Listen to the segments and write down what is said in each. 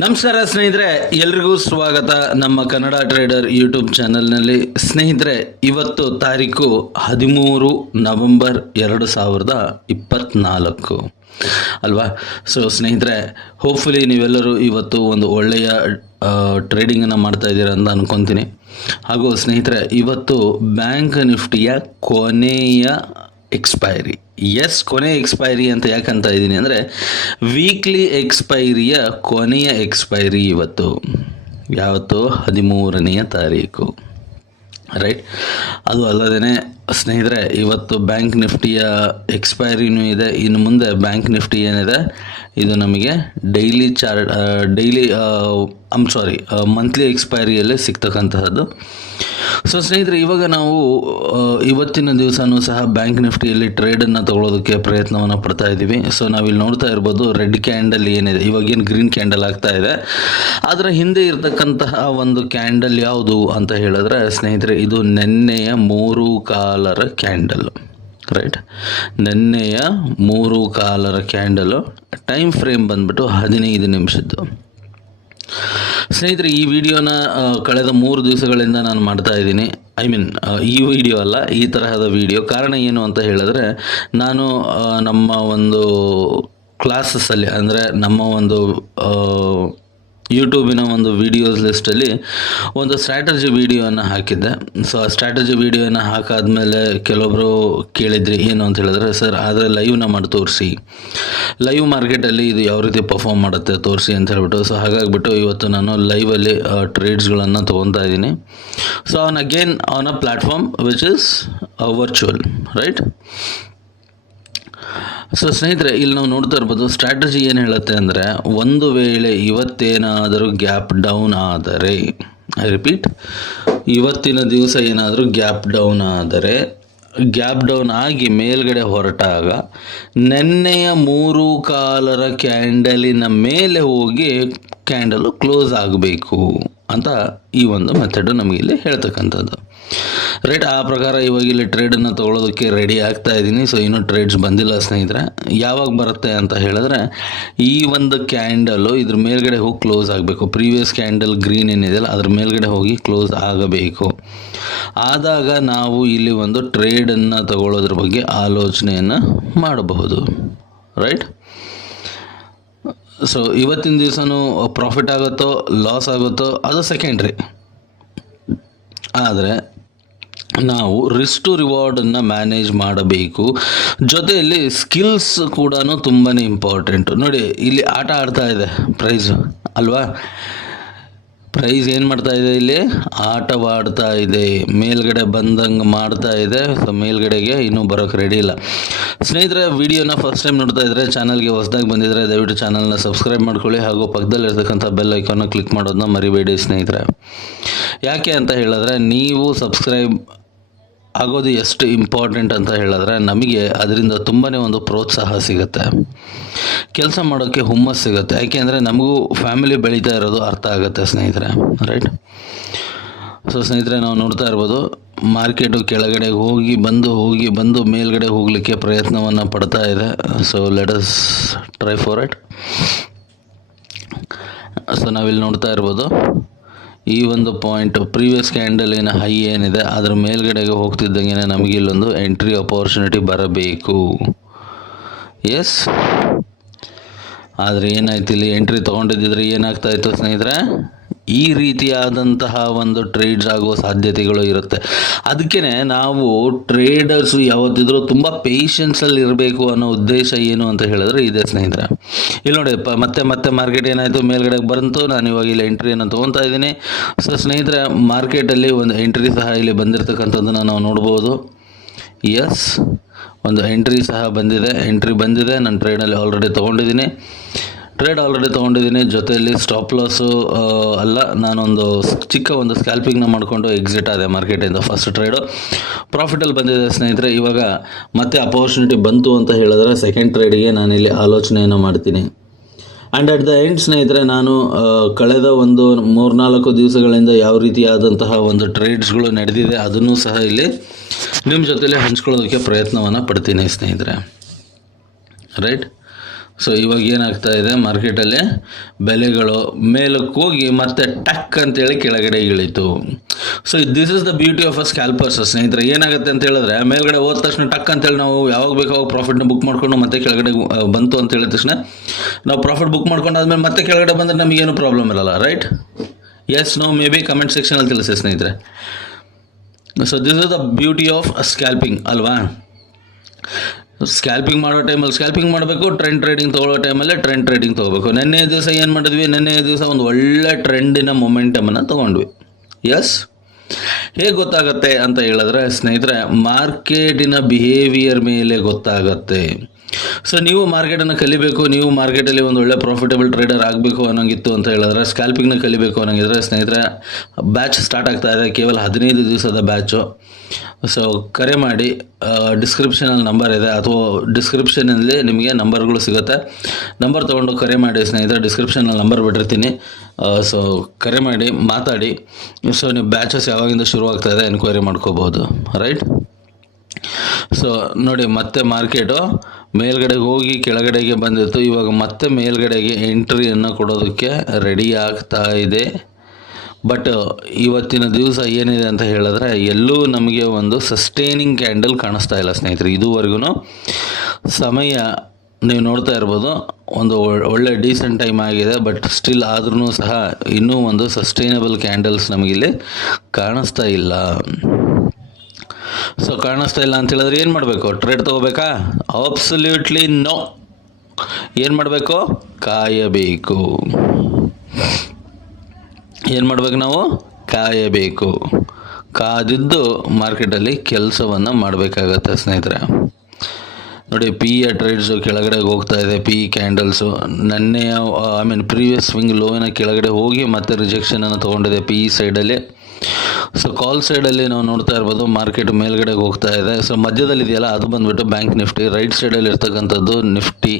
ನಮಸ್ಕಾರ ಸ್ನೇಹಿತರೆ, ಎಲ್ರಿಗೂ ಸ್ವಾಗತ ನಮ್ಮ ಕನ್ನಡ ಟ್ರೇಡರ್ ಯೂಟ್ಯೂಬ್ ಚಾನಲ್ನಲ್ಲಿ. ಸ್ನೇಹಿತರೆ, ಇವತ್ತು ತಾರೀಕು ಹದಿಮೂರು ನವೆಂಬರ್ ಎರಡು ಸಾವಿರದ ಇಪ್ಪತ್ತ್ನಾಲ್ಕು ಅಲ್ವಾ? ಸೊ ಸ್ನೇಹಿತರೆ ಹೋಪ್ಫುಲಿ ನೀವೆಲ್ಲರೂ ಇವತ್ತು ಒಂದು ಒಳ್ಳೆಯ ಟ್ರೇಡಿಂಗನ್ನು ಮಾಡ್ತಾ ಇದ್ದೀರ ಅಂತ ಅಂದ್ಕೊತೀನಿ ಹಾಗೂ ಸ್ನೇಹಿತರೆ, ಇವತ್ತು ಬ್ಯಾಂಕ್ ನಿಫ್ಟಿಯ ಕೊನೆಯ ಎಕ್ಸ್ಪೈರಿ ಎಸ್ ಕೊನೆ ಎಕ್ಸ್ಪೈರಿ ಅಂತ ಯಾಕಂತ ಇದ್ದೀನಿ ಅಂದರೆ ವೀಕ್ಲಿ ಎಕ್ಸ್ಪೈರಿಯ ಕೊನೆಯ ಎಕ್ಸ್ಪೈರಿ ಇವತ್ತು. ಯಾವತ್ತು? ಹದಿಮೂರನೆಯ ತಾರೀಕು. ರೈಟ್ ಅದು ಅಲ್ಲದೇ ಸ್ನೇಹಿತರೆ, ಇವತ್ತು ಬ್ಯಾಂಕ್ ನಿಫ್ಟಿಯ ಎಕ್ಸ್ಪೈರಿನೂ ಇದೆ. ಇನ್ನು ಮುಂದೆ ಬ್ಯಾಂಕ್ ನಿಫ್ಟಿ ಏನಿದೆ, ಇದು ನಮಗೆ ಡೈಲಿ ಚಾರ್ ಡೈಲಿ ಐಮ್ ಸಾರಿ ಮಂತ್ಲಿ ಎಕ್ಸ್ಪೈರಿಯಲ್ಲಿ ಸಿಗ್ತಕ್ಕಂತಹದ್ದು. ಸೊ ಸ್ನೇಹಿತರೆ, ಇವಾಗ ನಾವು ಇವತ್ತಿನ ದಿವಸನೂ ಸಹ ಬ್ಯಾಂಕ್ ನಿಫ್ಟಿಯಲ್ಲಿ ಟ್ರೇಡನ್ನು ತಗೊಳ್ಳೋದಕ್ಕೆ ಪ್ರಯತ್ನವನ್ನು ಪಡ್ತಾ ಇದ್ದೀವಿ. ಸೊ ನಾವಿಲ್ಲಿ ನೋಡ್ತಾ ಇರ್ಬೋದು, ರೆಡ್ ಕ್ಯಾಂಡಲ್ ಏನಿದೆ. ಇವಾಗೇನು ಗ್ರೀನ್ ಕ್ಯಾಂಡಲ್ ಆಗ್ತಾ ಇದೆ. ಅದರ ಹಿಂದೆ ಇರತಕ್ಕಂತಹ ಒಂದು ಕ್ಯಾಂಡಲ್ ಯಾವುದು ಅಂತ ಹೇಳಿದ್ರೆ, ಸ್ನೇಹಿತರೆ, ಇದು ನೆನ್ನೆಯ ಮೂರು ಕಾಲರ ಕ್ಯಾಂಡಲ್, ರೈಟ್? ನೆನ್ನೆಯ ಮೂರು ಕಾಲರ ಕ್ಯಾಂಡಲು. ಟೈಮ್ ಫ್ರೇಮ್ ಬಂದ್ಬಿಟ್ಟು ಹದಿನೈದು ನಿಮಿಷದ್ದು. ಸ್ನೇಹಿತರೆ, ಈ ವಿಡಿಯೋನ ಕಳೆದ ಮೂರು ದಿವಸಗಳಿಂದ ನಾನು ಮಾಡ್ತಾ ಇದ್ದೀನಿ. ಐ ಮೀನ್ ಈ ವಿಡಿಯೋ ಅಲ್ಲ, ಈ ತರಹದ ವಿಡಿಯೋ. ಕಾರಣ ಏನು ಅಂತ ಹೇಳಿದ್ರೆ, ನಾನು ನಮ್ಮ ಒಂದು ಕ್ಲಾಸಸ್ಸಲ್ಲಿ ಅಂದರೆ ನಮ್ಮ ಒಂದು ಯೂಟ್ಯೂಬಿನ ಒಂದು ವೀಡಿಯೋಸ್ ಲಿಸ್ಟಲ್ಲಿ ಒಂದು ಸ್ಟ್ರಾಟಜಿ ವೀಡಿಯೋವನ್ನು ಹಾಕಿದ್ದೆ. ಸೊ ಆ ಸ್ಟ್ರಾಟಜಿ ವೀಡಿಯೋನ ಹಾಕಾದ್ಮೇಲೆ ಕೆಲವೊಬ್ಬರು ಕೇಳಿದ್ರಿ, ಏನು ಅಂತ ಹೇಳಿದ್ರೆ, ಸರ್, ಆದರೆ ಲೈವ್ನ ಮಾಡಿ ತೋರಿಸಿ. ಲೈವ್ ಮಾರ್ಕೆಟಲ್ಲಿ ಇದು ಯಾವ ರೀತಿ ಪರ್ಫಾರ್ಮ್ ಮಾಡುತ್ತೆ, ತೋರಿಸಿ ಅಂತ ಹೇಳ್ಬಿಟ್ಟು. ಸೊ ಹಾಗಾಗಿಬಿಟ್ಟು ಇವತ್ತು ನಾನು ಲೈವಲ್ಲಿ ಟ್ರೇಡ್ಸ್ಗಳನ್ನು ತೊಗೊತಾ ಇದ್ದೀನಿ. So on again on a platform which is virtual right so ಸ್ನೇಹಿತರೆ, ಇಲ್ಲಿ ನಾವು ನೋಡ್ತಾ ಇರ್ಬೋದು ಸ್ಟ್ರಾಟಜಿ ಏನು ಹೇಳುತ್ತೆ ಅಂದರೆ, ಒಂದು ವೇಳೆ ಇವತ್ತೇನಾದರೂ ಗ್ಯಾಪ್ ಡೌನ್ ಆದರೆ ಐ ರಿಪೀಟ್ ಇವತ್ತಿನ ದಿವಸ ಏನಾದರೂ ಗ್ಯಾಪ್ ಡೌನ್ ಆದರೆ ಗ್ಯಾಪ್ ಡೌನ್ ಆಗಿ ಮೇಲ್ಗಡೆ ಹೊರಟಾಗ, ನೆನ್ನೆಯ ಮೂರು ಕಾಲರ ಕ್ಯಾಂಡಲಿನ ಮೇಲೆ ಹೋಗಿ ಕ್ಯಾಂಡಲು ಕ್ಲೋಸ್ ಆಗಬೇಕು ಅಂತ ಈ ಒಂದು ಮೆಥಡು ನಮಗೆ ಇಲ್ಲಿ ಹೇಳ್ತಕ್ಕಂಥದ್ದು. ರೈಟ್ ಆ ಪ್ರಕಾರ ಇವಾಗ ಇಲ್ಲಿ ಟ್ರೇಡನ್ನು ತೊಗೊಳೋದಕ್ಕೆ ರೆಡಿ ಆಗ್ತಾ ಇದ್ದೀನಿ. ಸೊ ಇನ್ನೂ ಟ್ರೇಡ್ಸ್ ಬಂದಿಲ್ಲ ಸ್ನೇಹಿತರೆ. ಯಾವಾಗ ಬರುತ್ತೆ ಅಂತ ಹೇಳಿದ್ರೆ, ಈ ಒಂದು ಕ್ಯಾಂಡಲು ಇದ್ರ ಮೇಲ್ಗಡೆ ಹೋಗಿ ಕ್ಲೋಸ್ ಆಗಬೇಕು. ಪ್ರೀವಿಯಸ್ ಕ್ಯಾಂಡಲ್ ಗ್ರೀನ್ ಏನಿದೆಯಲ್ಲ, ಅದ್ರ ಮೇಲ್ಗಡೆ ಹೋಗಿ ಕ್ಲೋಸ್ ಆಗಬೇಕು. ಆದಾಗ ನಾವು ಇಲ್ಲಿ ಒಂದು ಟ್ರೇಡನ್ನು ತಗೊಳ್ಳೋದ್ರ ಬಗ್ಗೆ ಆಲೋಚನೆಯನ್ನು ಮಾಡಬಹುದು. ರೈಟ್ ಸೊ ಇವತ್ತಿನ ದಿವಸನೂ ಪ್ರಾಫಿಟ್ ಆಗುತ್ತೋ ಲಾಸ್ ಆಗುತ್ತೋ, ಅದು ಸೆಕೆಂಡ್ರಿ ಆದರೆ ನಾವು ರಿಸ್ಕ್ ಟು ರಿವಾರ್ಡನ್ನು ಮ್ಯಾನೇಜ್ ಮಾಡಬೇಕು. ಜೊತೆಯಲ್ಲಿ ಸ್ಕಿಲ್ಸ್ ಕೂಡ ತುಂಬಾ ಇಂಪಾರ್ಟೆಂಟು ನೋಡಿ, ಇಲ್ಲಿ ಆಟ ಆಡ್ತಾ ಇದೆ ಪ್ರೈಸ್ ಅಲ್ವಾ? ಪ್ರೈಸ್ ಏನು ಮಾಡ್ತಾ ಇದೆ ಇಲ್ಲಿ? ಆಟವಾಡ್ತಾ ಇದೆ. ಮೇಲ್ಗಡೆ ಬಂದಂಗೆ ಮಾಡ್ತಾ ಇದೆ. ಸೊ ಮೇಲ್ಗಡೆಗೆ ಇನ್ನೂ ಬರೋಕ್ಕೆ ರೆಡಿ ಇಲ್ಲ. ಸ್ನೇಹಿತರೆ ವಿಡಿಯೋನ ಫಸ್ಟ್ ಟೈಮ್ ನೋಡ್ತಾ ಇದ್ದರೆ ಚಾನಲ್ಗೆ ಹೊಸದಾಗಿ ಬಂದಿದ್ದರೆ ದಯವಿಟ್ಟು ಚಾನಲ್ನ ಸಬ್ಸ್ಕ್ರೈಬ್ ಮಾಡ್ಕೊಳ್ಳಿ ಹಾಗೂ ಪಕ್ಕದಲ್ಲಿರ್ತಕ್ಕಂಥ ಬೆಲ್ ಐಕಾನ ಕ್ಲಿಕ್ ಮಾಡೋದನ್ನ ಮರಿಬೇಡಿ ಸ್ನೇಹಿತರೆ. ಯಾಕೆ ಅಂತ ಹೇಳಿದ್ರೆ, ನೀವು ಸಬ್ಸ್ಕ್ರೈಬ್ ಆಗೋದು ಎಷ್ಟು ಇಂಪಾರ್ಟೆಂಟ್ ಅಂತ ಹೇಳಿದ್ರೆ ನಮಗೆ ಅದರಿಂದ ತುಂಬಾ ಒಂದು ಪ್ರೋತ್ಸಾಹ ಸಿಗುತ್ತೆ. ಕೆಲಸ ಮಾಡೋಕ್ಕೆ ಹುಮ್ಮಸ್ ಸಿಗುತ್ತೆ. ಯಾಕೆಂದರೆ ನಮಗೂ ಫ್ಯಾಮಿಲಿ ಬೆಳೀತಾ ಇರೋದು ಅರ್ಥ ಆಗುತ್ತೆ ಸ್ನೇಹಿತರೆ ರೈಟ್ ಸೊ ಸ್ನೇಹಿತರೆ, ನಾವು ನೋಡ್ತಾ ಇರ್ಬೋದು ಮಾರ್ಕೆಟು ಕೆಳಗಡೆ ಹೋಗಿ ಬಂದು ಹೋಗಿ ಬಂದು ಮೇಲ್ಗಡೆ ಹೋಗಲಿಕ್ಕೆ ಪ್ರಯತ್ನವನ್ನು ಪಡ್ತಾ ಇದೆ. So let's try for it so ನಾವಿಲ್ಲಿ ನೋಡ್ತಾ ಇರ್ಬೋದು ಈ ಒಂದು ಪಾಯಿಂಟ್ ಪ್ರೀವಿಯಸ್ ಕ್ಯಾಂಡಲ್ ಏನು ಹೈ ಏನಿದೆ, ಅದರ ಮೇಲ್ಗಡೆಗೆ ಹೋಗ್ತಿದ್ದಂಗೆ ನಮಗೆ ಇಲ್ಲೊಂದು ಎಂಟ್ರಿ ಅಪಾರ್ಚುನಿಟಿ ಬರಬೇಕು. ಎಸ್ ಆದರೆ ಏನಾಯ್ತು ಇಲ್ಲಿ ಎಂಟ್ರಿ ತೊಗೊಂಡಿದ್ದಿದ್ರೆ ಏನಾಗ್ತಾಯಿತ್ತು ಸ್ನೇಹಿತರೆ? ಈ ರೀತಿಯಾದಂತಹ ಒಂದು ಟ್ರೇಡ್ಸ್ ಆಗೋ ಸಾಧ್ಯತೆಗಳು ಇರುತ್ತೆ. ಅದಕ್ಕೇ ನಾವು ಟ್ರೇಡರ್ಸು ಯಾವತ್ತಿದ್ರೂ ತುಂಬ ಪೇಷನ್ಸಲ್ಲಿ ಇರಬೇಕು ಅನ್ನೋ ಉದ್ದೇಶ ಏನು ಅಂತ ಹೇಳಿದ್ರೆ ಇದೆ ಸ್ನೇಹಿತರೆ. ಇಲ್ಲಿ ನೋಡಿ ಮತ್ತೆ ಮತ್ತೆ ಮಾರ್ಕೆಟ್ ಏನಾಯಿತು? ಮೇಲ್ಗಡೆ ಬಂತು. ನಾನು ಇವಾಗ ಇಲ್ಲಿ ಎಂಟ್ರಿಯನ್ನು ತೊಗೊತಾ ಇದ್ದೀನಿ. ಸೊ ಸ್ನೇಹಿತರೆ ಮಾರ್ಕೆಟಲ್ಲಿ ಒಂದು ಎಂಟ್ರಿ ಸಹ ಇಲ್ಲಿ ಬಂದಿರತಕ್ಕಂಥದ್ದನ್ನು ನಾವು ನೋಡ್ಬೋದು. ಎಸ್ ಒಂದು ಎಂಟ್ರಿ ಸಹ ಬಂದಿದೆ. ಎಂಟ್ರಿ ಬಂದಿದೆ. ನಾನು ಟ್ರೇಡಲ್ಲಿ ಆಲ್ರೆಡಿ ತೊಗೊಂಡಿದ್ದೀನಿ. ಟ್ರೇಡ್ ಆಲ್ರೆಡಿ ತೊಗೊಂಡಿದ್ದೀನಿ. ಜೊತೆಯಲ್ಲಿ ಸ್ಟಾಪ್ ಲಾಸು ಅಲ್ಲ, ನಾನೊಂದು ಚಿಕ್ಕ ಒಂದು ಸ್ಕ್ಯಾಲ್ಪಿಂಗ್ನ ಮಾಡಿಕೊಂಡು ಎಕ್ಸಿಟ್ ಆದೆ ಮಾರ್ಕೆಟಿಂದ ಫಸ್ಟ್ ಟ್ರೇಡು ಪ್ರಾಫಿಟಲ್ಲಿ ಬಂದಿದೆ ಸ್ನೇಹಿತರೆ, ಇವಾಗ ಮತ್ತೆ ಅಪರ್ಚುನಿಟಿ ಬಂತು ಅಂತ ಹೇಳಿದ್ರೆ ಸೆಕೆಂಡ್ ಟ್ರೇಡಿಗೆ ನಾನಿಲ್ಲಿ ಆಲೋಚನೆಯನ್ನು ಮಾಡ್ತೀನಿ. ಆ್ಯಂಡ್ ಅಟ್ ದ ಎಂಡ್ ಸ್ನೇಹಿತರೆ, ನಾನು ಕಳೆದ ಒಂದು ಮೂರ್ನಾಲ್ಕು ದಿವಸಗಳಿಂದ ಯಾವ ರೀತಿಯಾದಂತಹ ಒಂದು ಟ್ರೇಡ್ಸ್ಗಳು ನಡೆದಿದೆ ಅದನ್ನು ಸಹ ಇಲ್ಲಿ ನಿಮ್ಮ ಜೊತೆಲಿ ಹಂಚ್ಕೊಳ್ಳೋದಕ್ಕೆ ಪ್ರಯತ್ನವನ್ನು ಪಡ್ತೀನಿ ಸ್ನೇಹಿತರೆ. ರೈಟ್ ಸೊ ಇವಾಗ ಏನಾಗ್ತಾ ಇದೆ? ಮಾರ್ಕೆಟಲ್ಲಿ ಬೆಲೆಗಳು ಮೇಲಕ್ಕೆ ಹೋಗಿ ಮತ್ತೆ ಟಕ್ ಅಂತೇಳಿ ಕೆಳಗಡೆ ಇಳಿತು. So this is the beauty of a scalpers ಸ್ನೇಹಿತರೆ. ಏನಾಗುತ್ತೆ ಅಂತ ಹೇಳಿದ್ರೆ, ಮೇಲ್ಗಡೆ ಹೋದ ತಕ್ಷಣ ಟಕ್ ಅಂತೇಳಿ ನಾವು ಯಾವಾಗ ಬೇಕೋ ಅವಾಗ ಪ್ರಾಫಿಟ್ನ ಬುಕ್ ಮಾಡ್ಕೊಂಡು ಮತ್ತೆ ಕೆಳಗಡೆ ಬಂತು ಅಂತ ಹೇಳಿದ ತಕ್ಷಣ ನಾವು ಪ್ರಾಫಿಟ್ ಬುಕ್ ಮಾಡ್ಕೊಂಡಾದ್ಮೇಲೆ ಮತ್ತೆ ಕೆಳಗಡೆ ಬಂದರೆ ನಮಗೇನು ಪ್ರಾಬ್ಲಮ್ ಇರಲ್ಲ right yes no maybe comment ಸೆಕ್ಷನಲ್ಲಿ ತಿಳಿಸಿ ಸ್ನೇಹಿತರೆ. So this is the beauty of scalping ಅಲ್ವಾ? ಸ್ಕ್ಯಾಲ್ಪಿಂಗ್ ಮಾಡೋ ಟೈಮಲ್ಲಿ ಸ್ಕ್ಯಾಲ್ಪಿಂಗ್ ಮಾಡಬೇಕು ಟ್ರೆಂಡ್ ಟ್ರೇಡಿಂಗ್ ತೊಗೊಳ್ಳೋ ಟೈಮಲ್ಲಿ ಟ್ರೆಂಡ್ ಟ್ರೇಡಿಂಗ್ ತೊಗೋಬೇಕು. ನೆನ್ನೆ ದಿವಸ ಏನು ಮಾಡಿದ್ವಿ? ನೆನ್ನೆ ದಿವಸ ಒಂದು ಒಳ್ಳೆ ಟ್ರೆಂಡಿನ ಮೊಮೆಂಟಮನ್ನು ತೊಗೊಂಡ್ವಿ. ಎಸ್ ಹೇಗೆ ಗೊತ್ತಾಗತ್ತೆ ಅಂತ ಹೇಳಿದ್ರೆ, ಸ್ನೇಹಿತರೆ ಮಾರ್ಕೆಟಿನ ಬಿಹೇವಿಯರ್ ಮೇಲೆ ಗೊತ್ತಾಗತ್ತೆ. ಸೊ ನೀವು ಮಾರ್ಕೆಟನ್ನು ಕಲಿಬೇಕು, ನೀವು ಮಾರ್ಕೆಟಲ್ಲಿ ಒಂದು ಒಳ್ಳೆ ಪ್ರಾಫಿಟಬಲ್ ಟ್ರೇಡರ್ ಆಗಬೇಕು ಅನ್ನೋಂಗಿತ್ತು ಅಂತ ಹೇಳಿದ್ರೆ ಸ್ಕ್ಯಾಲ್ಪಿಂಗ್ನ ಕಲಿಬೇಕು ಅನ್ನೋಂಗಿದ್ರೆ, ಸ್ನೇಹಿತರೆ ಬ್ಯಾಚ್ ಸ್ಟಾರ್ಟ್ ಆಗ್ತಾ ಇದೆ, ಕೇವಲ ಹದಿನೈದು ದಿವಸದ ಬ್ಯಾಚು ಸೊ ಕರೆ ಮಾಡಿ ಡಿಸ್ಕ್ರಿಪ್ಷನಲ್ಲಿ ನಂಬರ್ ಇದೆ, ಅಥವಾ ಡಿಸ್ಕ್ರಿಪ್ಷನಲ್ಲಿ ನಿಮಗೆ ನಂಬರ್ಗಳು ಸಿಗುತ್ತೆ. ನಂಬರ್ ತೊಗೊಂಡು ಕರೆ ಮಾಡಿ, ಸ್ನೇಹಿತರೆ ಡಿಸ್ಕ್ರಿಪ್ಷನಲ್ಲಿ ನಂಬರ್ ಬಿಟ್ಟಿರ್ತೀನಿ. ಸೊ ಕರೆ ಮಾಡಿ, ಮಾತಾಡಿ. ಸೊ ನೀವು ಬ್ಯಾಚಸ್ ಯಾವಾಗಿಂದ ಶುರು ಆಗ್ತಾ ಇದೆ ಎನ್ಕ್ವೈರಿ ಮಾಡ್ಕೋಬೋದು ರೈಟ್ ಸೊ ನೋಡಿ, ಮತ್ತೆ ಮಾರ್ಕೆಟು ಮೇಲ್ಗಡೆಗೆ ಹೋಗಿ ಕೆಳಗಡೆಗೆ ಬಂದಿತ್ತು. ಇವಾಗ ಮತ್ತೆ ಮೇಲ್ಗಡೆಗೆ ಎಂಟ್ರಿಯನ್ನು ಕೊಡೋದಕ್ಕೆ ರೆಡಿ ಆಗ್ತಾ ಇದೆ. ಬಟ್ ಇವತ್ತಿನ ದಿವಸ ಏನಿದೆ ಅಂತ ಹೇಳಿದ್ರೆ ಎಲ್ಲೂ ನಮಗೆ ಒಂದು ಸಸ್ಟೈನಿಂಗ್ ಕ್ಯಾಂಡಲ್ ಕಾಣಿಸ್ತಾ ಇಲ್ಲ ಸ್ನೇಹಿತರೆ. ಇದುವರೆಗೂ ಸಮಯ ನೀವು ನೋಡ್ತಾ ಇರ್ಬೋದು, ಒಂದು ಒಳ್- ಒಳ್ಳೆ ಡೀಸೆಂಟ್ ಟೈಮ್ ಆಗಿದೆ. ಬಟ್ ಸ್ಟಿಲ್ ಆದ್ರೂ ಸಹ ಇನ್ನೂ ಒಂದು ಸಸ್ಟೈನಬಲ್ ಕ್ಯಾಂಡಲ್ಸ್ ನಮಗಿಲ್ಲಿ ಕಾಣಿಸ್ತಾ ಇಲ್ಲ. ಸೊ ಕಾಣಿಸ್ತಾ ಇಲ್ಲ ಅಂತ ಹೇಳಿದ್ರೆ ಏನು ಮಾಡಬೇಕು? ಟ್ರೇಡ್ ತೊಗೋಬೇಕಾ? ಅಬ್ಸಲ್ಯೂಟ್ಲಿ ನೋ ಏನು ಮಾಡಬೇಕು? ಕಾಯಬೇಕು. ಏನು ಮಾಡಬೇಕು ನಾವು? ಕಾಯಬೇಕು. ಕಾದಿದ್ದು ಮಾರ್ಕೆಟಲ್ಲಿ ಕೆಲಸವನ್ನು ಮಾಡಬೇಕಾಗತ್ತೆ ಸ್ನೇಹಿತರೆ. ನೋಡಿ ಪಿ ಎ ಟ್ರೇಡ್ಸು ಕೆಳಗಡೆ ಹೋಗ್ತಾ ಇದೆ ಪಿ ಕ್ಯಾಂಡಲ್ಸು ನೆನ್ನೆಯ ಐ ಮೀನ್ ಪ್ರೀವಿಯಸ್ ಸ್ವಿಂಗ್ ಲೋವಿನ ಕೆಳಗಡೆ ಹೋಗಿ ಮತ್ತೆ ರಿಜೆಕ್ಷನನ್ನು ತೊಗೊಂಡಿದೆ ಪಿ ಇ ಸೈಡಲ್ಲಿ ಸೊ ಕಾಲ್ ಸೈಡಲ್ಲಿ ನಾವು ನೋಡ್ತಾ ಇರ್ಬೋದು ಮಾರ್ಕೆಟ್ ಮೇಲ್ಗಡೆಗೆ ಹೋಗ್ತಾ ಇದೆ. ಸೊ ಮಧ್ಯದಲ್ಲಿ ಇದೆಯಲ್ಲ, ಅದು ಬಂದುಬಿಟ್ಟು ಬ್ಯಾಂಕ್ ನಿಫ್ಟಿ ರೈಟ್ ಸೈಡಲ್ಲಿ ಇರ್ತಕ್ಕಂಥದ್ದು ನಿಫ್ಟಿ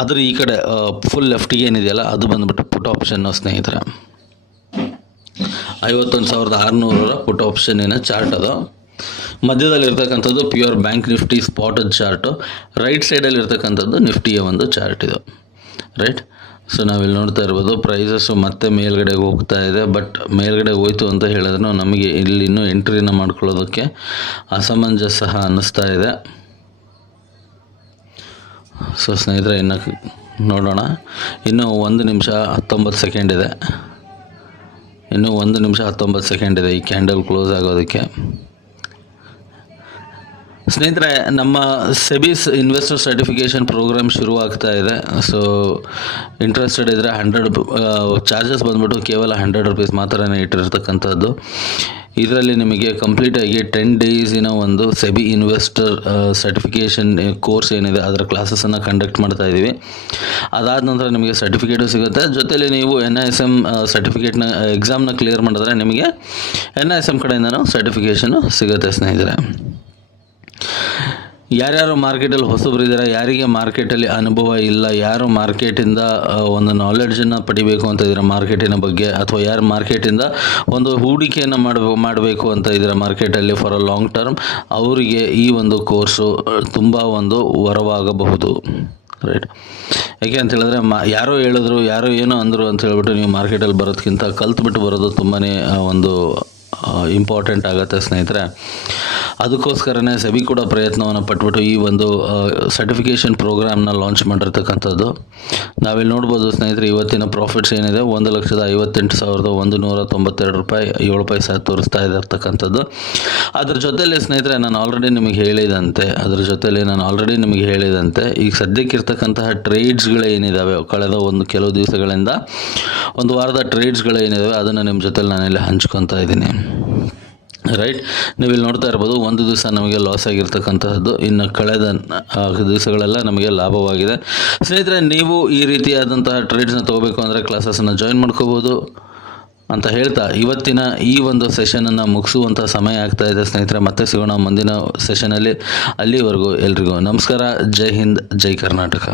ಅದ್ರ ಈ ಕಡೆ ಫುಲ್ ಲೆಫ್ಟಿಗೆ ಏನಿದೆಯಲ್ಲ, ಅದು ಬಂದುಬಿಟ್ಟು ಪುಟ್ ಆಪ್ಷನ್ ಸ್ನೇಹಿತರೆ. ಐವತ್ತೊಂದು ಸಾವಿರದ ಆರುನೂರರ ಪುಟ್ ಆಪ್ಷನ್ನಿನ ಚಾರ್ಟ್ ಅದು. ಮಧ್ಯದಲ್ಲಿ ಇರ್ತಕ್ಕಂಥದ್ದು pure bank Nifty spot chart right ಸೈಡಲ್ಲಿ ಇರ್ತಕ್ಕಂಥದ್ದು ನಿಫ್ಟಿಯ ಒಂದು ಚಾರ್ಟ್ ಇದು. ರೈಟ್ ಸೊ ನಾವಿಲ್ಲಿ ನೋಡ್ತಾ ಇರ್ಬೋದು ಪ್ರೈಸಸ್ಸು ಮತ್ತೆ ಮೇಲ್ಗಡೆಗೆ ಹೋಗ್ತಾ ಇದೆ. ಬಟ್ ಮೇಲ್ಗಡೆ ಹೋಯ್ತು ಅಂತ ಹೇಳಿದ್ರು ನಮಗೆ ಇಲ್ಲಿ ಇನ್ನೂ ಎಂಟ್ರಿನ ಮಾಡ್ಕೊಳ್ಳೋದಕ್ಕೆ ಅಸಮಂಜಸ ಸಹ ಅನ್ನಿಸ್ತಾ ಇದೆ. ಸೊ ಸ್ನೇಹಿತರೆ, ಇನ್ನು ನೋಡೋಣ. ಇನ್ನೂ ಒಂದು ನಿಮಿಷ ಹತ್ತೊಂಬತ್ತು ಸೆಕೆಂಡ್ ಇದೆ. ಇನ್ನೂ ಒಂದು ನಿಮಿಷ ಹತ್ತೊಂಬತ್ತು ಸೆಕೆಂಡ್ ಇದೆ ಈ ಕ್ಯಾಂಡಲ್ ಕ್ಲೋಸ್ ಆಗೋದಕ್ಕೆ. ಸ್ನೇಹಿತರೆ, ನಮ್ಮ ಸೆಬಿಸ್ ಇನ್ವೆಸ್ಟರ್ ಸರ್ಟಿಫಿಕೇಷನ್ ಪ್ರೋಗ್ರಾಮ್ ಶುರು ಆಗ್ತಾ ಇದೆ ಸೊ ಇಂಟ್ರೆಸ್ಟೆಡ್ ಇದ್ದರೆ ಹಂಡ್ರೆಡ್ ಚಾರ್ಜಸ್ ಬಂದ್ಬಿಟ್ಟು ಕೇವಲ ಹಂಡ್ರೆಡ್ ರುಪೀಸ್ ಮಾತ್ರನೇ ಇಟ್ಟಿರ್ತಕ್ಕಂಥದ್ದು. ಇದರಲ್ಲಿ ನಿಮಗೆ ಕಂಪ್ಲೀಟಾಗಿ ಟೆನ್ ಡೇಸಿನ ಒಂದು ಸೆಬಿ ಇನ್ವೆಸ್ಟರ್ ಸರ್ಟಿಫಿಕೇಷನ್ ಕೋರ್ಸ್ ಏನಿದೆ, ಅದರ ಕ್ಲಾಸಸನ್ನು ಕಂಡಕ್ಟ್ ಮಾಡ್ತಾ ಇದ್ದೀವಿ ಅದಾದ ನಂತರ ನಿಮಗೆ ಸರ್ಟಿಫಿಕೇಟು ಸಿಗುತ್ತೆ. ಜೊತೇಲಿ ನೀವು ಎನ್ ಐ ಎಸ್ ಎಂ ಸರ್ಟಿಫಿಕೇಟ್ನ ಎಕ್ಸಾಮ್ನ ಕ್ಲಿಯರ್ ಮಾಡಿದ್ರೆ ನಿಮಗೆ ಎನ್ ಐ ಎಸ್ ಎಂ ಕಡೆಯಿಂದನೂ ಸರ್ಟಿಫಿಕೇಷನು ಸಿಗುತ್ತೆ ಸ್ನೇಹಿತರೆ. ಯಾರ್ಯಾರು ಮಾರ್ಕೆಟಲ್ಲಿ ಹೊಸಬರಿದ್ದಾರೆ ಯಾರಿಗೆ ಮಾರ್ಕೆಟಲ್ಲಿ ಅನುಭವ ಇಲ್ಲ? ಯಾರು ಮಾರ್ಕೆಟಿಂದ ಒಂದು ನಾಲೆಡ್ಜನ್ನು ಪಡಿಬೇಕು ಅಂತ ಇದ್ದೀರಾ ಮಾರ್ಕೆಟಿನ ಬಗ್ಗೆ? ಅಥವಾ ಯಾರು ಮಾರ್ಕೆಟಿಂದ ಒಂದು ಹೂಡಿಕೆಯನ್ನು ಮಾಡಬೇಕು ಮಾಡಬೇಕು ಅಂತ ಇದ್ದೀರಾ ಮಾರ್ಕೆಟಲ್ಲಿ ಫಾರ್ ಅ ಲಾಂಗ್ ಟರ್ಮ್ ಅವರಿಗೆ ಈ ಒಂದು ಕೋರ್ಸು ತುಂಬ ಒಂದು ವರವಾಗಬಹುದು. ರೈಟ್ ಯಾಕೆ ಅಂತ ಹೇಳಿದ್ರೆ, ಮಾ, ಯಾರೋ ಹೇಳಿದ್ರು, ಯಾರೋ ಏನೋ ಅಂದರು ಅಂತ ಹೇಳ್ಬಿಟ್ಟು ನೀವು ಮಾರ್ಕೆಟಲ್ಲಿ ಬರೋದಕ್ಕಿಂತ ಕಲ್ತ್ಬಿಟ್ಟು ಬರೋದು ತುಂಬಾ ಒಂದು ಇಂಪಾರ್ಟೆಂಟ್ ಆಗುತ್ತೆ ಸ್ನೇಹಿತರೆ. ಅದಕ್ಕೋಸ್ಕರನೇ ಸೆಬಿ ಕೂಡ ಪ್ರಯತ್ನವನ್ನು ಪಟ್ಬಿಟ್ಟು ಈ ಒಂದು ಸರ್ಟಿಫಿಕೇಷನ್ ಪ್ರೋಗ್ರಾಮ್ನ ಲಾಂಚ್ ಮಾಡಿರ್ತಕ್ಕಂಥದ್ದು. ನಾವಿಲ್ಲಿ ನೋಡ್ಬೋದು ಸ್ನೇಹಿತರೆ, ಇವತ್ತಿನ ಪ್ರಾಫಿಟ್ಸ್ ಏನಿದೆ? ಒಂದು ಲಕ್ಷದ ಐವತ್ತೆಂಟು ಸಾವಿರದ ಒಂದು ನೂರ ತೊಂಬತ್ತೆರಡು ರೂಪಾಯಿ, ಏಳು ಪೈಸೆ ತೋರಿಸ್ತಾ ಇರ್ತಕ್ಕಂಥದ್ದು. ಅದ್ರ ಜೊತೆಯಲ್ಲಿ ಸ್ನೇಹಿತರೆ, ನಾನು ಆಲ್ರೆಡಿ ನಿಮಗೆ ಹೇಳಿದಂತೆ, ಅದ್ರ ಜೊತೆಯಲ್ಲಿ ನಾನು ಆಲ್ರೆಡಿ ನಿಮಗೆ ಹೇಳಿದಂತೆ, ಈಗ ಸದ್ಯಕ್ಕಿರ್ತಕ್ಕಂತಹ ಟ್ರೇಡ್ಸ್ಗಳು ಏನಿದ್ದಾವೆ ಕಳೆದ ಒಂದು ಕೆಲವು ದಿವಸಗಳಿಂದ ಒಂದು ವಾರದ ಟ್ರೇಡ್ಸ್ಗಳು ಏನಿದಾವೆ? ಅದನ್ನು ನಿಮ್ಮ ಜೊತೆಲಿ ನಾನಿಲ್ಲಿ ಹಂಚ್ಕೊತಾ ಇದ್ದೀನಿ. ರೈಟ್ ನೀವು ನೋಡ್ತಾ ಇರ್ಬೋದು, ಒಂದು ದಿವಸ ನಮಗೆ ಲಾಸ್ ಆಗಿರ್ತಕ್ಕಂತಹದ್ದು. ಇನ್ನು ಕಳೆದ ದಿವಸಗಳೆಲ್ಲ ನಮಗೆ ಲಾಭವಾಗಿದೆ. ಸ್ನೇಹಿತರೆ, ನೀವು ಈ ರೀತಿಯಾದಂತಹ ಟ್ರೇಡ್ಸ್ನ ತೊಗೋಬೇಕು ಅಂದರೆ ಕ್ಲಾಸಸ್ನ ಜಾಯಿನ್ ಮಾಡ್ಕೋಬೋದು ಅಂತ ಹೇಳ್ತಾ, ಇವತ್ತಿನ ಈ ಒಂದು ಸೆಷನನ್ನು ಮುಗಿಸುವಂಥ ಸಮಯ ಆಗ್ತಾ ಇದೆ ಸ್ನೇಹಿತರೆ. ಮತ್ತೆ ಸಿಗೋಣ ಮುಂದಿನ ಸೆಷನಲ್ಲಿ ಅಲ್ಲಿವರೆಗೂ ಎಲ್ರಿಗೂ ನಮಸ್ಕಾರ. ಜೈ ಹಿಂದ್, ಜೈ ಕರ್ನಾಟಕ.